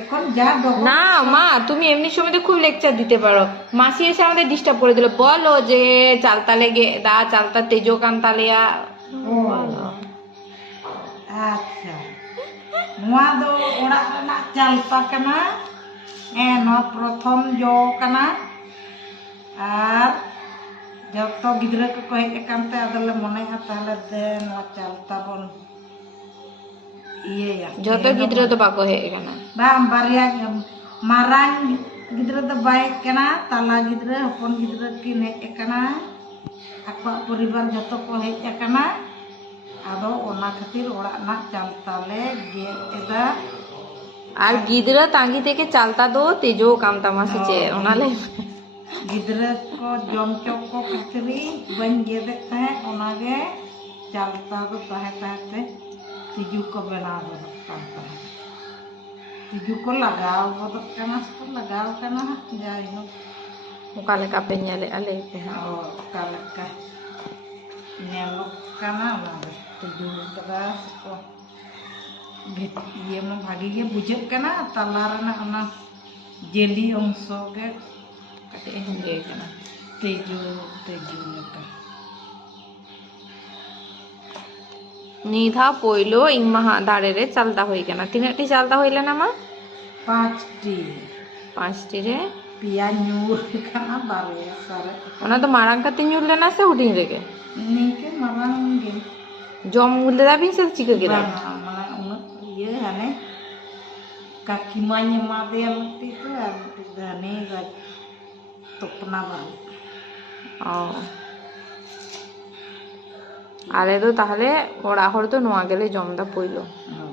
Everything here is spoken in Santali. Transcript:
এখন যা না মা, তুমি এমনি সময় তো খুব লেকচার দিতে পারো। মাসি এসে আমাদের ডিস্টার্ব করে দিল, বলো যে চালতা লেগে দা চালতা তেজো কান্তালিয়া বলো। আচ্ছা, নয়া do orak renak jalpa kana, nua prothom jo kana, ar joto gidra ko hej akan te adole mone ha tahle de nua jalta bon iya ya. যত গিদ্র তো বাকো হয়ে এখানে Bang barya marang gidra do baik kana, tala gidra hopon gidra kin hej akana, akwa poribar joto ko hej akana. Ado ona khatir orak nak jalta le ge eda আর গিদ্র তাঙ্গি থেকে চালতা দো তেজো কামতা মাসে চে ওনালে gidra ko jom chok ko khatiri ban gedek tahe onage jalta do tahe tahe tiju ko benaw bodok kan tahe tiju ko lagaw bodok kana ko lagaw kana jai ho ওকালে কাপে নিয়ালে আলে kalaka nyelok kana onage tiju kada ko bit iye mah bhagi ge bujek kana tala rena ona jeli ongso ge কাটে হয়ে এখানে teju leka নিধা পইলো ইংমাহা দাঁড়েরে চালতা হই কেনা তিনটি চালতা হইলে না মা 5টি 5টি রে pia nyur kana bare sare ওনা তো মারাং কাতে ñulle না সে উডিং রেগে ningke marang ge জম উল্লে দাবি সে চিকে গেলা mana unut ieu hane kaki manya made mati itu dane ga topna ba ও আরে তো তাহলে ওরা হর তো নোয়া গেলে জমদা পইলো oh